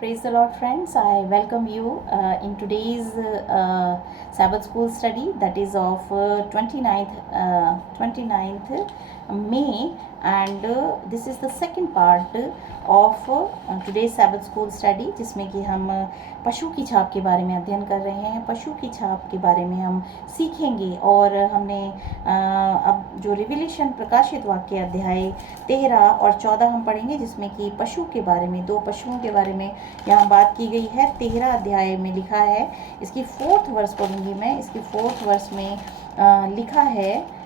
Praise the Lord, friends. I welcome you in today's Sabbath school study, that is of 29th May, and this is the second part of today's Sabbath school study, जिसमें कि हम पशु की छाप के बारे में अध्ययन कर रहे हैं। पशु की छाप के बारे में हम सीखेंगे और हमने अब जो रिविलेशन प्रकाशित वाक्य अध्याय 13 और 14 हम पढ़ेंगे, जिसमें कि पशु के बारे में, दो पशुओं के बारे में यहाँ बात की गई है। 13 अध्याय में लिखा है, इसकी 4th वर्स पढ़ूंगी मैं। इसकी 4th वर्स में लिखा है,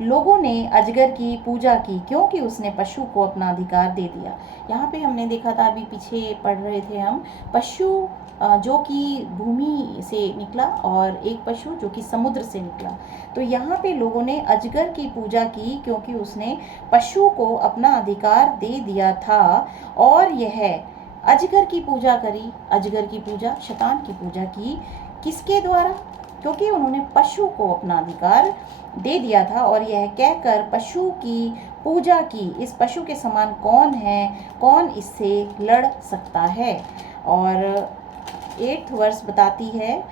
लोगों ने अजगर की पूजा की क्योंकि उसने पशु को अपना अधिकार दे दिया। यहाँ पे हमने देखा था, अभी पीछे पढ़ रहे थे हम, पशु जो कि भूमि से निकला और एक पशु जो कि समुद्र से निकला। तो यहाँ पे लोगों ने अजगर की पूजा की क्योंकि उसने पशु को अपना अधिकार दे दिया था। और यह अजगर की पूजा करी, अजगर की पूजा, शैतान की पूजा की, किसके द्वारा? क्योंकि उन्होंने पशु को अपना अधिकार दे दिया था और यह कहकर पशु की पूजा की, इस पशु के समान कौन है, कौन इससे लड़ सकता है। और 8th वर्स बताती है,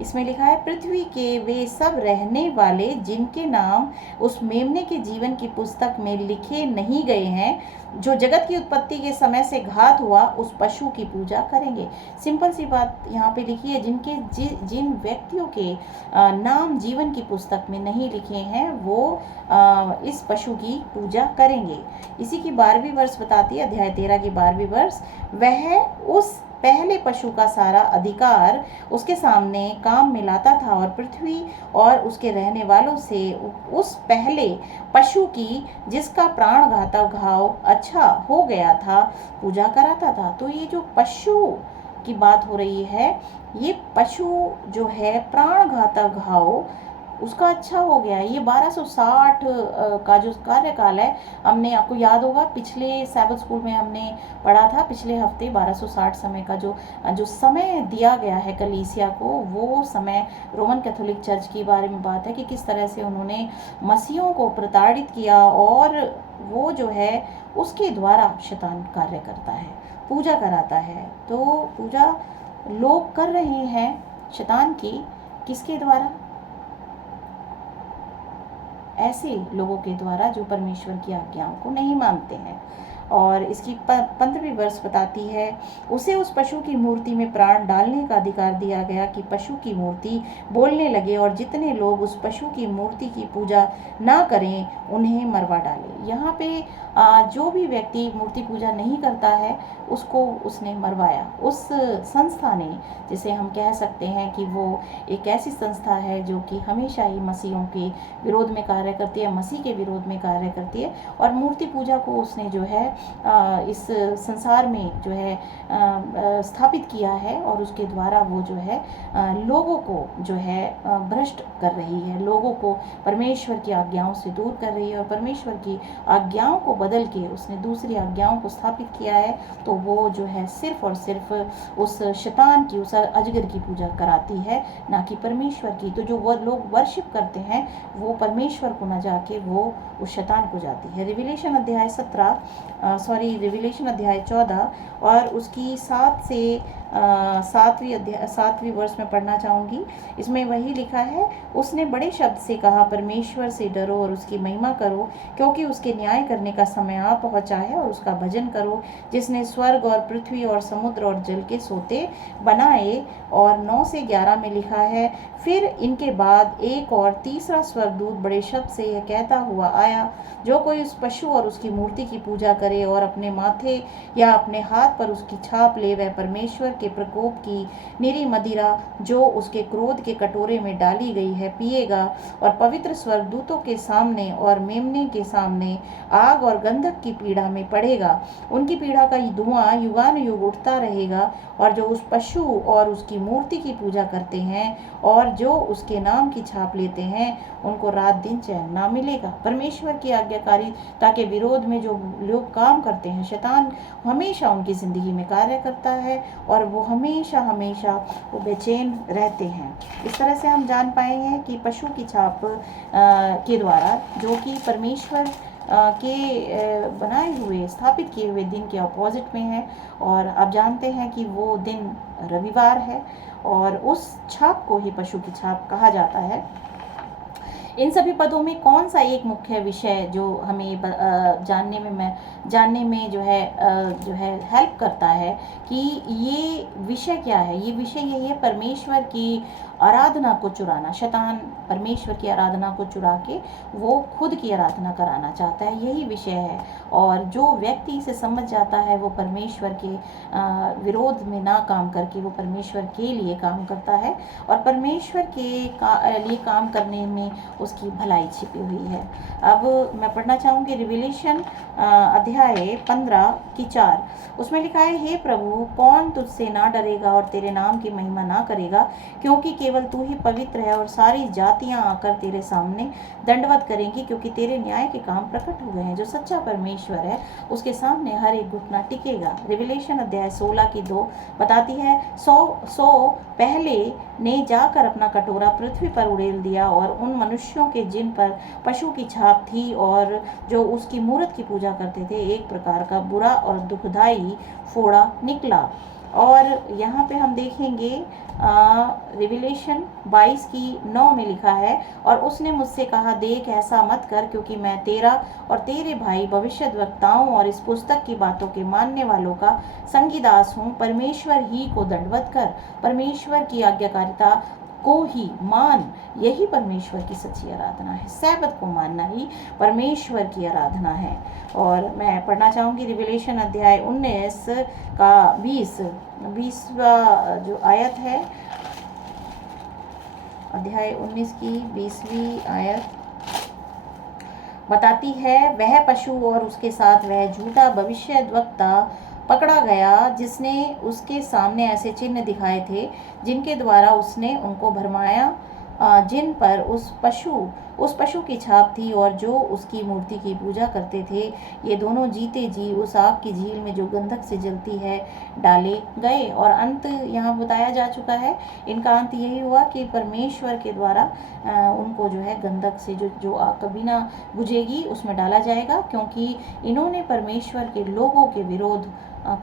इसमें लिखा है, पृथ्वी के वे सब रहने वाले जिनके नाम उस मेमने के जीवन की पुस्तक में लिखे नहीं गए हैं, जो जगत की उत्पत्ति के समय से घात हुआ, उस पशु की पूजा करेंगे। सिंपल सी बात यहाँ पे लिखी है, जिन व्यक्तियों के नाम जीवन की पुस्तक में नहीं लिखे हैं, वो इस पशु की पूजा करेंगे। इसी की 12वीं वर्ष बताती है, अध्याय 13 की 12वीं वर्ष, वह उस पहले पशु का सारा अधिकार उसके सामने काम में लाता था और पृथ्वी और उसके रहने वालों से उस पहले पशु की, जिसका प्राण घातक घाव अच्छा हो गया था, पूजा कराता था। तो ये जो पशु की बात हो रही है, ये पशु जो है प्राण घातक घाव उसका अच्छा हो गया। ये 1260 का जो कार्यकाल है, हमने, आपको याद होगा पिछले सैबत स्कूल में हमने पढ़ा था, पिछले हफ्ते 1260 समय का जो समय दिया गया है कलीसिया को, वो समय रोमन कैथोलिक चर्च के बारे में बात है कि किस तरह से उन्होंने मसीहों को प्रताड़ित किया और वो जो है उसके द्वारा शैतान कार्य करता है, पूजा कराता है। तो पूजा लोग कर रहे हैं शैतान की, किसके द्वारा? ऐसे लोगों के द्वारा जो परमेश्वर की आज्ञाओं को नहीं मानते हैं। और इसकी 15वीं वर्ष बताती है, उसे उस पशु की मूर्ति में प्राण डालने का अधिकार दिया गया कि पशु की मूर्ति बोलने लगे और जितने लोग उस पशु की मूर्ति की पूजा ना करें उन्हें मरवा डाले। यहाँ पे जो भी व्यक्ति मूर्ति पूजा नहीं करता है उसको उसने मरवाया। उस संस्था ने, जिसे हम कह सकते हैं कि वो एक ऐसी संस्था है जो कि हमेशा ही मसीहों के विरोध में कार्य करती है, मसीह के विरोध में कार्य करती है, और मूर्ति पूजा को उसने जो है इस संसार में जो है स्थापित किया है और उसके द्वारा वो जो है लोगों को जो है भ्रष्ट कर रही है, लोगों को परमेश्वर की आज्ञाओं से दूर कर रही है और परमेश्वर की आज्ञाओं को बदल के उसने दूसरी आज्ञाओं को स्थापित किया है। तो वो जो है सिर्फ और सिर्फ उस शैतान की, उस अजगर की पूजा कराती है, ना कि परमेश्वर की। तो जो वो लोग वर्शिप करते हैं वो परमेश्वर को ना जाके वो उस शैतान को जाती है। रिविलेशन अध्याय 14 और उसकी 7 से 7वीं वर्ष में पढ़ना चाहूँगी। इसमें वही लिखा है, उसने बड़े शब्द से कहा, परमेश्वर से डरो और उसकी महिमा करो, क्योंकि उसके न्याय करने का समय आ पहुँचा है, और उसका भजन करो जिसने स्वर्ग और पृथ्वी और समुद्र और जल के सोते बनाए। और 9 से 11 में लिखा है, फिर इनके बाद एक और तीसरा स्वर्गदूत बड़े शब्द से यह कहता हुआ आया, जो कोई उस पशु और उसकी मूर्ति की पूजा करे और अपने माथे या अपने हाथ पर उसकी छाप ले, वह परमेश्वर के प्रकोप की निरी मदिरा जो उसके क्रोध के कटोरे में डाली गई है पिएगा, और पवित्र स्वर्गदूतों के सामने और मेमने के सामने आग और गंधक की पीड़ा में पड़ेगा। उनकी पीड़ा का धुआं युगानुयुग उठता रहेगा। और जो उस पशु और उसकी मूर्ति की पूजा करते हैं और जो उसके नाम की छाप लेते हैं, उनको रात दिन चैन ना मिलेगा। परमेश्वर की आज्ञाकारिता के विरोध में जो लोग काम करते हैं, शैतान हमेशा उनकी ज़िंदगी में कार्य करता है और वो हमेशा वो बेचैन रहते हैं। इस तरह से हम जान पाएंगे कि पशु की छाप के द्वारा, जो कि परमेश्वर बनाए हुए स्थापित किए हुए दिन के अपोजिट में है। और आप जानते हैं कि वो दिन रविवार है और उस छाप को ही पशु की छाप कहा जाता है। इन सभी पदों में कौन सा एक मुख्य विषय जो हमें जानने में जो है हेल्प करता है कि ये विषय क्या है? ये विषय यही है, परमेश्वर की आराधना को चुराना। शैतान परमेश्वर की आराधना को चुरा के वो खुद की आराधना कराना चाहता है, यही विषय है। और जो व्यक्ति इसे समझ जाता है वो परमेश्वर के विरोध में ना काम करके वो परमेश्वर के लिए काम करता है, और परमेश्वर के लिए काम करने में उसकी भलाई छिपी हुई है। अब मैं पढ़ना चाहूँगी रिविलेशन अध्याय 15 की 4। उसमें लिखा है, हे प्रभु, कौन तुझसे ना डरेगा और तेरे नाम की महिमा ना करेगा, क्योंकि केवल तू ही पवित्र है और सारी जातियां आकर तेरे सामने दंडवत करेंगी, क्योंकि तेरे न्याय के काम प्रकट हुए हैं। जो सच्चा परमेश्वर है उसके सामने हर एक घुटना टिकेगा। रिविलेशन अध्याय 16 की 2 बताती है, सौ पहले ने जाकर अपना कटोरा पृथ्वी पर उड़ेल दिया और उन मनुष्यों के जिन पर पशु की छाप थी और जो उसकी मूर्त की पूजा करते थे, एक प्रकार का बुरा और दुखदाई फोड़ा निकला। और यहाँ पे हम देखेंगे रिविलेशन 22 की 9 में लिखा है, और उसने मुझसे कहा, देख, ऐसा मत कर, क्योंकि मैं तेरा और तेरे भाई भविष्यद्वक्ताओं और इस पुस्तक की बातों के मानने वालों का संगीदास हूँ। परमेश्वर ही को दंडवत कर, परमेश्वर की आज्ञाकारिता को ही मान, यही परमेश्वर की सच्ची आराधना है। सैबत को मानना ही परमेश्वर की आराधना है। और मैं पढ़ना चाहूँगी रिविलेशन अध्याय 19 का 20वां जो आयत है, अध्याय 19 की 20वीं आयत बताती है, वह पशु और उसके साथ वह झूठा भविष्यद्वक्ता पकड़ा गया, जिसने उसके सामने ऐसे चिन्ह दिखाए थे जिनके द्वारा उसने उनको भरमाया, जिन पर उस पशु की छाप थी और जो उसकी मूर्ति की पूजा करते थे। ये दोनों जीते जी उस आग की झील में जो गंधक से जलती है डाले गए। और अंत यहाँ बताया जा चुका है। इनका अंत यही हुआ कि परमेश्वर के द्वारा उनको जो है गंधक से जो आग कभी ना बुझेगी उसमें डाला जाएगा, क्योंकि इन्होंने परमेश्वर के लोगों के विरोध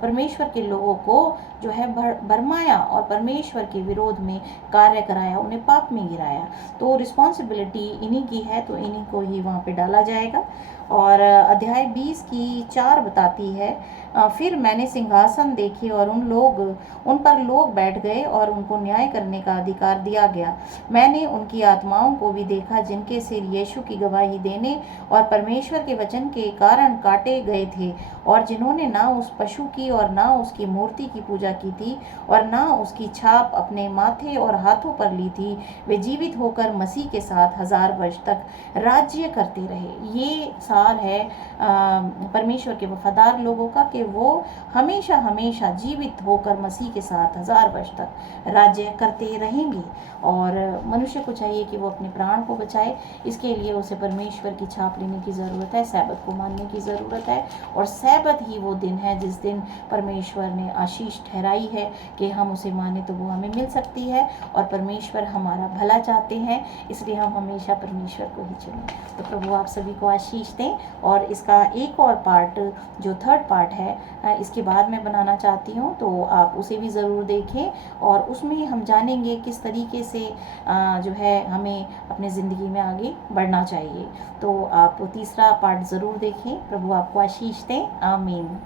परमेश्वर के लोगों को जो है भरमाया और परमेश्वर के विरोध में कार्य कराया, उन्हें पाप में गिराया। तो रिस्पॉन्सिबिलिटी इन्हीं की है, तो इन्हीं को ही वहाँ पे डाला जाएगा। और अध्याय 20 की 4 बताती है, फिर मैंने सिंहासन देखे और उन पर लोग बैठ गए और उनको न्याय करने का अधिकार दिया गया। मैंने उनकी आत्माओं को भी देखा जिनके सिर यीशु की गवाही देने और परमेश्वर के वचन के कारण काटे गए थे, और जिन्होंने ना उस पशु की और ना उसकी मूर्ति की पूजा की थी और ना उसकी छाप अपने माथे और हाथों पर ली थी, वे जीवित होकर मसीह के साथ 1000 वर्ष तक राज्य करते रहे। ये सार है परमेश्वर के वफादार लोगों का, कि वो हमेशा हमेशा जीवित होकर मसीह के साथ 1000 वर्ष तक राज्य करते रहेंगे। और मनुष्य को चाहिए कि वो अपने प्राण को बचाए। इसके लिए उसे परमेश्वर की छाप लेने की ज़रूरत है, सैबत को मानने की ज़रूरत है। और सैबत ही वो दिन है जिस दिन परमेश्वर ने आशीष ठहराई है कि हम उसे माने तो वो हमें मिल सकती है। और परमेश्वर हमारा भला चाहते हैं, इसलिए हम हमेशा परमेश्वर को ही चुनें। तो प्रभु आप सभी को आशीष दें। और इसका एक और पार्ट जो 3rd पार्ट है, इसके बाद मैं बनाना चाहती हूँ, तो आप उसे भी ज़रूर देखें। और उसमें हम जानेंगे किस तरीके से जो है हमें अपने ज़िंदगी में आगे बढ़ना चाहिए। तो आप तीसरा पार्ट ज़रूर देखें। प्रभु आपको आशीष दें। आमीन।